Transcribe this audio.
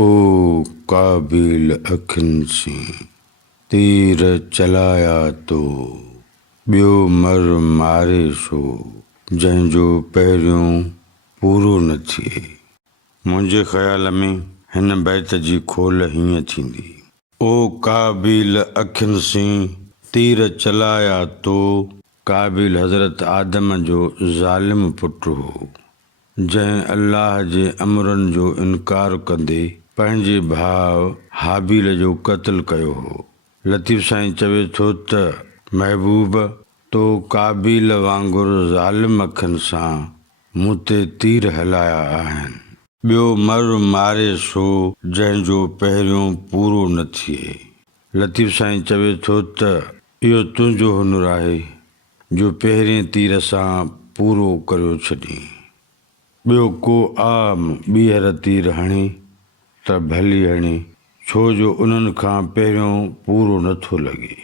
ओ काबिल अखियुनि से तीर चलाया तो ॿियो मर मारे सो जंहिंजो पहिरियों पूरो न थिए। मुंहिंजे ख़्याल में हिन बैत जी खोल हीअं थींदी। ओ काबिल अखियुनि से तीर चलाया तो काबिल हज़रत आदम जो ज़ालिम पुटु हो जंहिं अल्लाह जे अमरनि जो इनकार कंदे पंहिंजे भाउ हाबील जो क़त्ल कयो हो। लतीफ़ साईं चवे थो त महबूब तो काबिल वांगुरु ज़ालिम अखियुनि सां मूं ते तीर हलाया आहिनि। ॿियो मर मारे सो जंहिंजो पहिरियों पूरो न थिए। लतीफ़ साईं चवे थो त इहो तुंहिंजो हुनुर आहे जो पहिरें तीर सां पूरो करियो छॾी। ॿियो को आम ॿीहर तीर हणे त भली हणे छो जो उन्हनि खां पहिरियों पूरो नथो लॻे।